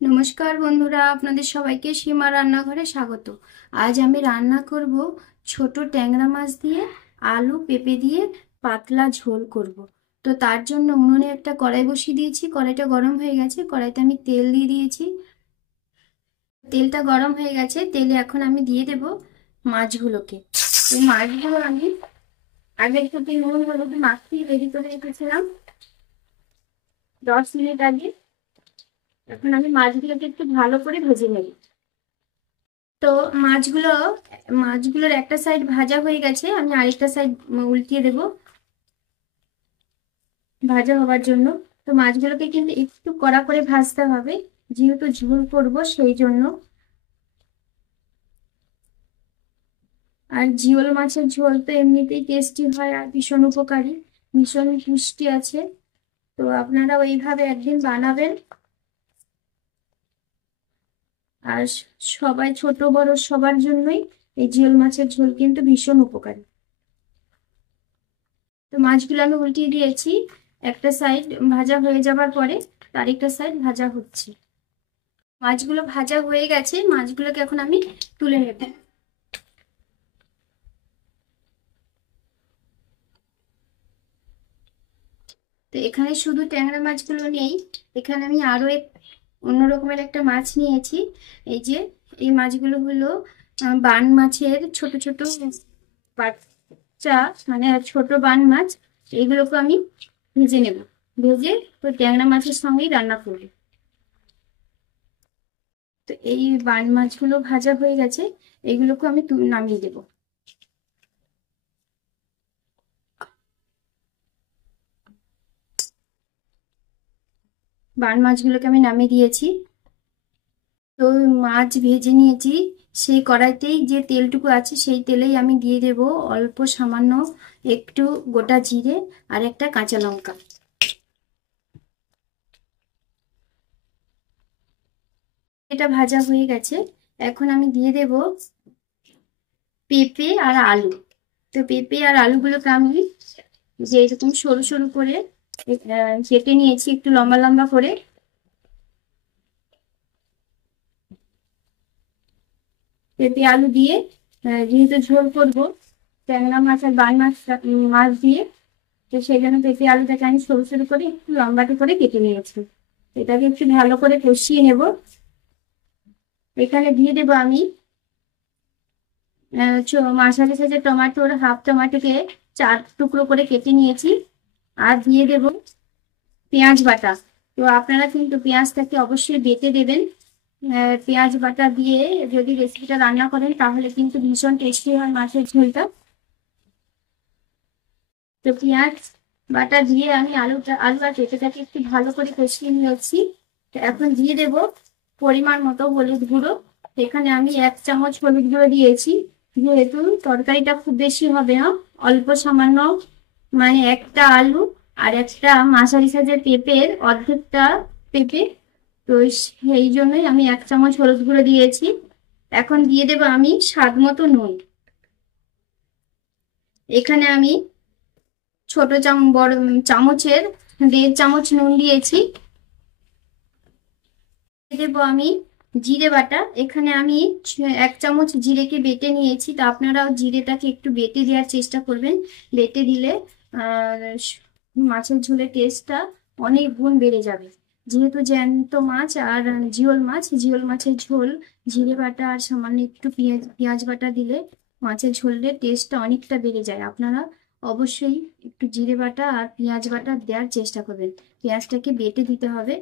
নমস্কার বন্ধুরা, আপনাদের সবাইকে সীমা রান্নাঘরে স্বাগত। আজ আমি রান্না করব ছোট ট্যাংরা মাছ দিয়ে আলু পেঁপে দিয়ে পাতলা ঝোল করব। তো তার জন্য উনুনে একটা কড়াই বসিয়ে দিয়েছি। কড়াইটা গরম হয়ে গেছে, কড়াইতে আমি তেল দিয়ে দিয়েছি। তেলটা গরম হয়ে গেছে, তেলে এখন আমি দিয়ে দেব মাছগুলোকে। এই মাছগুলো আমি আগে থেকে নুন হলুদ মাখিয়ে রেডি করে রেখেছিলাম 10 মিনিট আগে। এখন আমি মাছগুলোকে একটু ভালো করে ভেজে নেব। তো মাছগুলো মাছগুলোর একটা সাইড ভাজা হয়ে গেছে, আমি আরেকটা সাইড উল্টিয়ে দেব ভাজা হবার জন্য। তো মাছগুলোকে কিন্তু একটু কড়া করে ভাজতে হবে, যেহেতু ঝোল করব সেই জন্য। আর জিওল মাছের ঝোল তো এমনিতেই টেস্টি হয় আর ভীষণ উপকারী, ভীষণ পুষ্টি আছে। তো আপনারা ওইভাবে একদিন বানাবেন। আর সবাই ছোট বড় সবার জন্যই এই জিওল মাছের ঝোল কিন্তু ভীষণ উপকারী। তো মাছগুলো আমি উল্টিয়ে দিয়েছি, একটা সাইড ভাজা হয়ে যাবার পরে আরেকটা সাইড ভাজা হচ্ছে। মাছগুলো ভাজা হয়ে গেছে, মাছগুলোকে এখন আমি তুলে নেব। তো এখানে শুধু ট্যাংরা মাছগুলো নেই, এখানে আমি আরো অন্য রকমের একটা মাছ নিয়েছি। এই যে এই মাছগুলো হলো বান মাছের ছোট ছোট বাচ্চা, মানে ছোট বান মাছ। এইগুলোকে আমি ভেজে নেব, ভেজে তো ট্যাংরা মাছের সঙ্গেই রান্না করব। তো এই বান মাছগুলো ভাজা হয়ে গেছে, এগুলোকে আমি নামিয়ে দেব। বান মাছগুলোকে আমি নামিয়ে দিয়েছি। তো মাছ ভেজে নিয়েছি, সেই কড়াইতেই যে তেলটুকু আছে সেই তেলেই আমি দিয়ে দেব অল্প সামান্য একটু গোটা জিরে আর একটা কাঁচা লঙ্কা। এটা ভাজা হয়ে গেছে, এখন আমি দিয়ে দেব পেঁপে আর আলু। তো পেঁপে আর আলুগুলোকে আমি যে এরকম সরু সরু করে কেটে নিয়েছি, একটু লম্বা লম্বা করে। পেঁপে আলু দিয়ে যেহেতু ঝোল করবো ট্যাংরা মাছ আর বান মাছ মাছ দিয়ে, তো সেই জন্য পেঁপে আলুটাকে আমি সরু সরু করে একটু লম্বাটে করে কেটে নিয়েছি। এটাকে একটু ভালো করে কষিয়ে নেব। এখানে দিয়ে দেবো আমি মাঝারি সাইজের টমেটোর হাফ টমেটোকে 4 টুকরো করে কেটে নিয়েছি। আর দিয়ে দেব পেঁয়াজ বাটা। তো আপনারা কিন্তু পেঁয়াজটাকে অবশ্যই বেটে দেবেন। পেঁয়াজ বাটা দিয়ে যদি রেসিপিটা রান্না করেন তাহলে কিন্তু ভীষণ টেস্টি হয় মাছের ঝোলটা। তো পেঁয়াজ বাটা দিয়ে আমি আলু আর পেঁপেটাকে একটু ভালো করে কষিয়ে নিয়েছি। তো এখন দিয়ে দেব পরিমাণ মতো হলুদ গুঁড়ো। এখানে আমি 1 চামচ হলুদ গুঁড়ো দিয়েছি, যেহেতু তরকারিটা খুব বেশি হবে না, অল্প সামান্য, মানে একটা আলু আর একটা মাঝারি সাইজের পেঁপের অর্ধেকটা পেঁপে। তো সেই জন্যই আমি 1 চামচ হলুদ গুঁড়ো দিয়েছি। এখন দিয়ে দেবো আমি স্বাদ মতো নুন। এখানে আমি ছোট বড় চামচের 1.5 চামচ নুন দিয়েছি। দেবো আমি জিরে বাটা। এখানে আমি 1 চামচ জিরেকে বেটে নিয়েছি, তো আপনারাও জিরেটাকে একটু বেটে দেওয়ার চেষ্টা করবেন। বেটে দিলে মাছের ঝোলের টেস্টটা অনেক গুণ বেড়ে যাবে। যেহেতু জ্যান্ত মাছ আর জিওল মাছের ঝোল, জিরে বাটা আর সামান্য একটু পেঁয়াজ বাটা দিলে মাছের ঝোলের টেস্টটা অনেকটা বেড়ে যায়। আপনারা অবশ্যই একটু জিরে বাটা আর পেঁয়াজ বাটা দেওয়ার চেষ্টা করবেন। পেঁয়াজটাকে বেটে দিতে হবে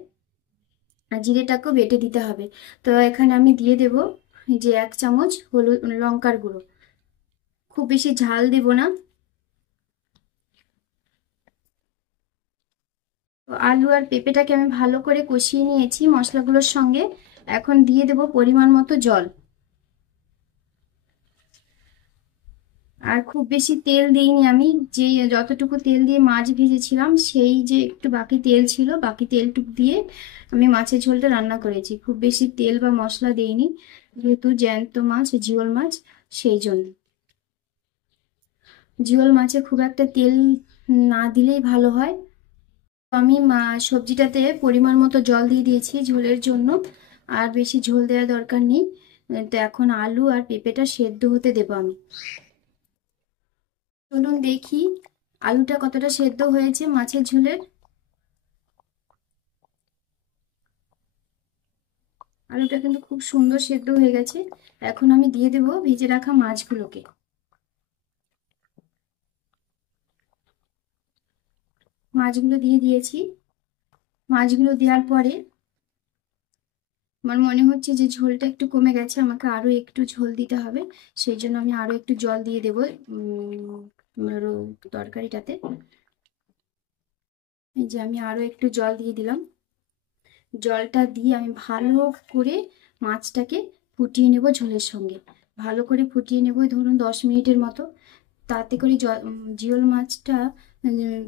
আর জিরেটাকেও বেটে দিতে হবে। তো এখানে আমি দিয়ে দেব এই যে 1 চামচ হলুদ লঙ্কার গুঁড়ো। খুব বেশি ঝাল দেব না। তো আলু আর পেঁপেটাকে আমি ভালো করে কষিয়ে নিয়েছি মশলাগুলোর সঙ্গে। এখন দিয়ে দেব পরিমাণ মতো জল। আর খুব বেশি তেল দিইনি আমি, যে যতটুকু তেল দিয়ে মাছ ভেজেছিলাম সেই যে একটু বাকি তেল ছিল, বাকি তেলটুকু দিয়ে আমি মাছের ঝোলটা রান্না করেছি। খুব বেশি তেল বা মশলা দিইনি, যেহেতু জ্যান্ত মাছ জিওল মাছ, সেই জন্য। জিওল মাছে খুব একটা তেল না দিলেই ভালো হয়। তো আমি সবজিটাতে পরিমাণ মতো জল দিয়ে দিয়েছি ঝোলের জন্য। আর বেশি ঝোল দেওয়ার দরকার নেই। তো এখন আলু আর পেঁপেটা সেদ্ধ হতে দেবো আমি। চলুন দেখি আলুটা কতটা সেদ্ধ হয়েছে মাছের ঝোলের। আলুটা কিন্তু খুব সুন্দর সেদ্ধ হয়ে গেছে। এখন আমি দিয়ে দেবো ভেজে রাখা মাছগুলোকে। মাছগুলো দিয়ে দিয়েছি। মাছগুলো দেওয়ার পরে আমার মনে হচ্ছে যে ঝোলটা একটু কমে গেছে, আমাকে আরো একটু ঝোল দিতে হবে। সেই জন্য আমি আরো একটু জল দিয়ে দেবো তরকারিটাতে। এই যে আমি আরো একটু জল দিয়ে দিলাম। জলটা দিয়ে আমি ভালো করে মাছটাকে ফুটিয়ে নেব ঝোলের সঙ্গে। ভালো করে ফুটিয়ে নেব ধরুন 10 মিনিটের মতো। তাতে করে জিওল মাছটা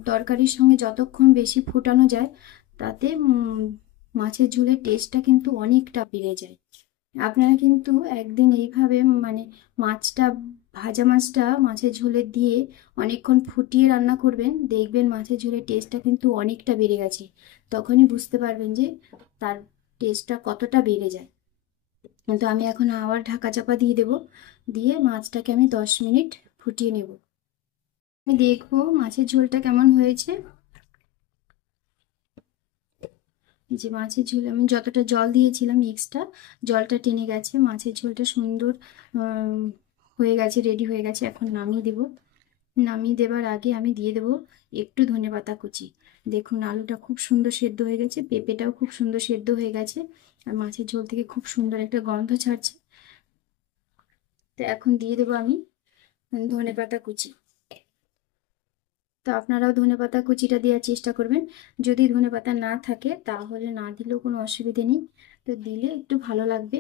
তরকারির সঙ্গে যতক্ষণ বেশি ফোটানো যায়, তাতে মাছের ঝোলের টেস্টটা কিন্তু অনেকটা বেড়ে যায়। আপনারা কিন্তু একদিন এইভাবে মানে মাছটা ভাজা মাছটা মাছের ঝোলে দিয়ে অনেকক্ষণ ফুটিয়ে রান্না করবেন, দেখবেন মাছের ঝোলের টেস্টটা কিন্তু অনেকটা বেড়ে গেছে। তখনই বুঝতে পারবেন যে তার টেস্টটা কতটা বেড়ে যায়। তো আমি এখন আবার ঢাকা চাপা দিয়ে দেবো, দিয়ে মাছটাকে আমি 10 মিনিট ফুটিয়ে নেব। আমি দেখবো মাছের ঝোলটা কেমন হয়েছে। যে মাছের ঝোল আমি যতটা জল দিয়েছিলাম এক্সট্রা জলটা টেনে গেছে, মাছের ঝোলটা সুন্দর হয়ে গেছে, রেডি হয়ে গেছে। এখন নামিয়ে দেব। নামিয়ে দেবার আগে আমি দিয়ে দেব একটু ধনেপাতা কুচি। দেখুন আলুটা খুব সুন্দর সেদ্ধ হয়ে গেছে, পেঁপেটাও খুব সুন্দর সেদ্ধ হয়ে গেছে, আর মাছের ঝোল থেকে খুব সুন্দর একটা গন্ধ ছাড়ছে। তো এখন দিয়ে দেবো আমি ধনেপাতা কুচি। তো আপনারাও ধনেপাতা কুচিটা দেওয়ার চেষ্টা করবেন। যদি ধনেপাতা না থাকে তাহলে না দিলেও কোনো অসুবিধে নেই, তো দিলে একটু ভালো লাগবে।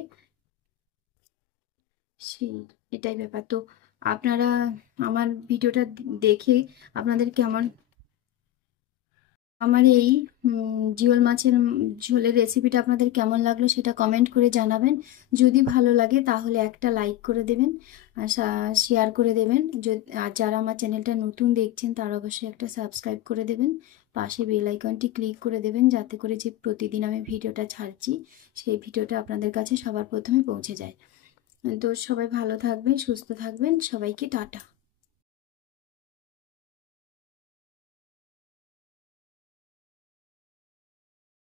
সেই এটাই ব্যাপার। তো আপনারা আমার ভিডিওটা দেখে আপনাদের কেমন, আমার এই জিওল মাছের ঝোলের রেসিপিটা আপনাদের কেমন লাগলো সেটা কমেন্ট করে জানাবেন। যদি ভালো লাগে তাহলে একটা লাইক করে দেবেন, আর শেয়ার করে দেবেন। আর যারা আমার চ্যানেলটা নতুন দেখছেন তারা অবশ্যই একটা সাবস্ক্রাইব করে দেবেন। পাশে বেল আইকনটি ক্লিক করে দেবেন, যাতে করে যে প্রতিদিন আমি ভিডিওটা ছাড়ছি সেই ভিডিওটা আপনাদের কাছে সবার প্রথমে পৌঁছে যায়। তো সবাই ভালো থাকবেন, সুস্থ থাকবেন, সবাইকে টাটা।